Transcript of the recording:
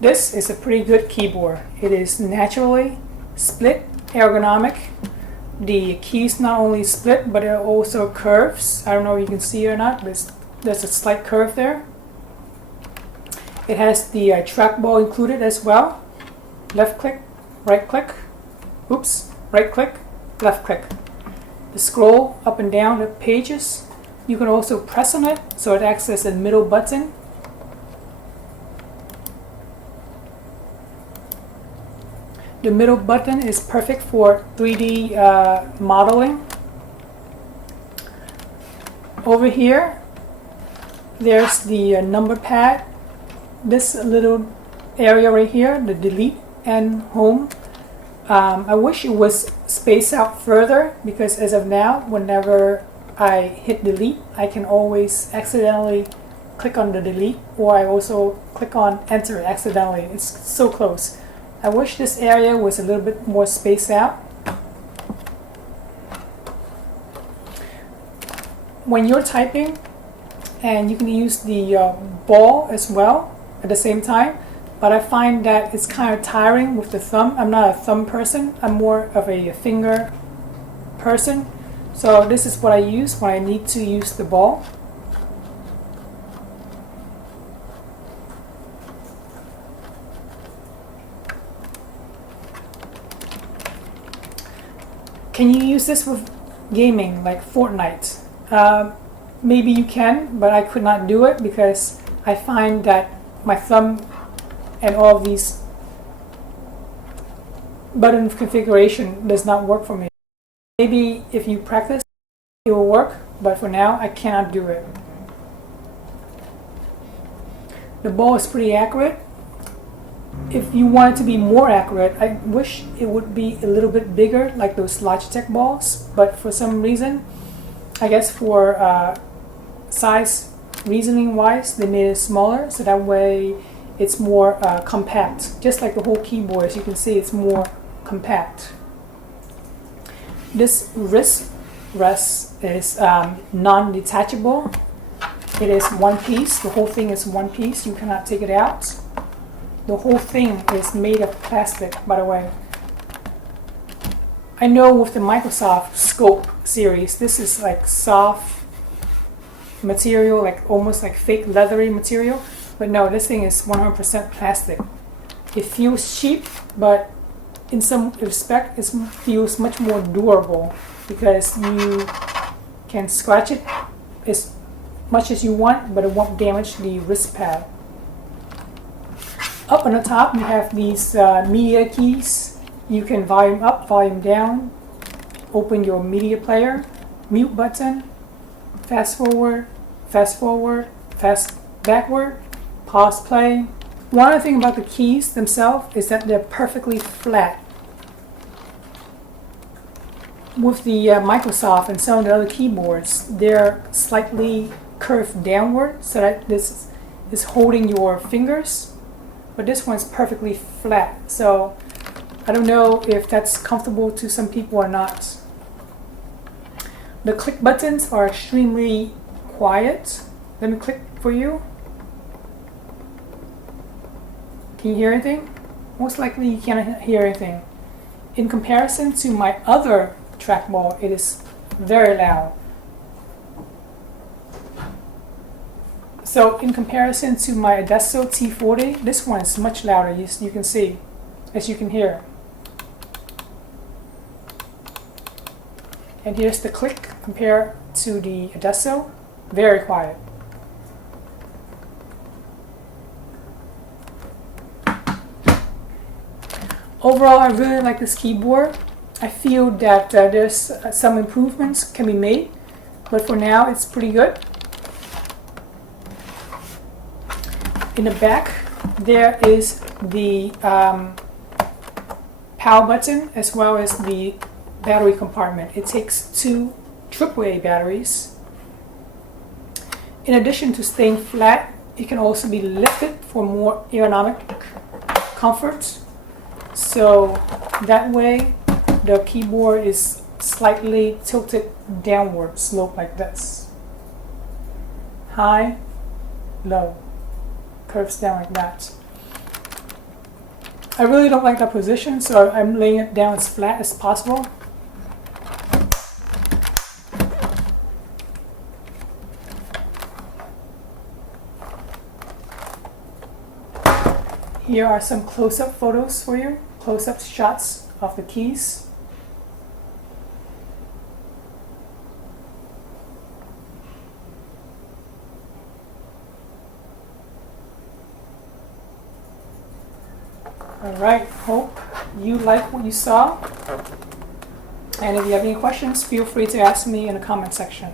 This is a pretty good keyboard. It is naturally split, ergonomic. The keys not only split, but it also curves. I don't know if you can see it or not, but there's a slight curve there. It has the trackball included as well. Left click, right click, oops, right click, left click. The scroll up and down the pages. You can also press on it, so it acts as a middle button. The middle button is perfect for 3D modeling. Over here, there's the number pad. This little area right here, the delete and home. I wish it was spaced out further, because as of now, whenever I hit delete, I can always accidentally click on the delete, or I also click on enter accidentally. It's so close. I wish this area was a little bit more spaced out. When you're typing, and you can use the ball as well at the same time, but I find that it's kind of tiring with the thumb. I'm not a thumb person, I'm more of a finger person. So this is what I use when I need to use the ball. Can you use this with gaming, like Fortnite? Maybe you can, but I could not do it because I find that my thumb and all of these button configuration does not work for me. Maybe if you practice, it will work, but for now, I cannot do it. The ball is pretty accurate. If you want it to be more accurate, I wish it would be a little bit bigger, like those Logitech balls, but for some reason, I guess for size reasoning wise, they made it smaller, so that way it's more compact. Just like the whole keyboard, as you can see, it's more compact. This wrist rest is non-detachable. It is one piece. The whole thing is one piece. You cannot take it out. The whole thing is made of plastic, by the way. I know with the Microsoft Scope series, this is like soft material, like almost like fake leathery material. But no, this thing is 100% plastic. It feels cheap, but in some respect, it feels much more durable because you can scratch it as much as you want, but it won't damage the wrist pad. Up on the top, you have these media keys. You can volume up, volume down, open your media player, mute button, fast forward, fast backward, pause play. One other thing about the keys themselves is that they're perfectly flat. With the Microsoft and some of the other keyboards, they're slightly curved downward so that this is holding your fingers, but this one's perfectly flat. So I don't know if that's comfortable to some people or not. The click buttons are extremely quiet. Let me click for you. Can you hear anything? Most likely you can't hear anything. In comparison to my other trackball, it is very loud. So in comparison to my Adesso T40, this one is much louder, you can see, as you can hear. And here's the click compared to the Adesso, very quiet. Overall, I really like this keyboard. I feel that there's some improvements can be made, but for now it's pretty good. In the back, there is the power button as well as the battery compartment. It takes 2 AAA batteries. In addition to staying flat, it can also be lifted for more ergonomic comfort. So that way the keyboard is slightly tilted downward, slope like this. High, low, curves down like that. I really don't like that position, so I'm laying it down as flat as possible. Here are some close-up photos for you, close-up shots of the keys. Alright, hope you like what you saw. And if you have any questions, feel free to ask me in the comment section.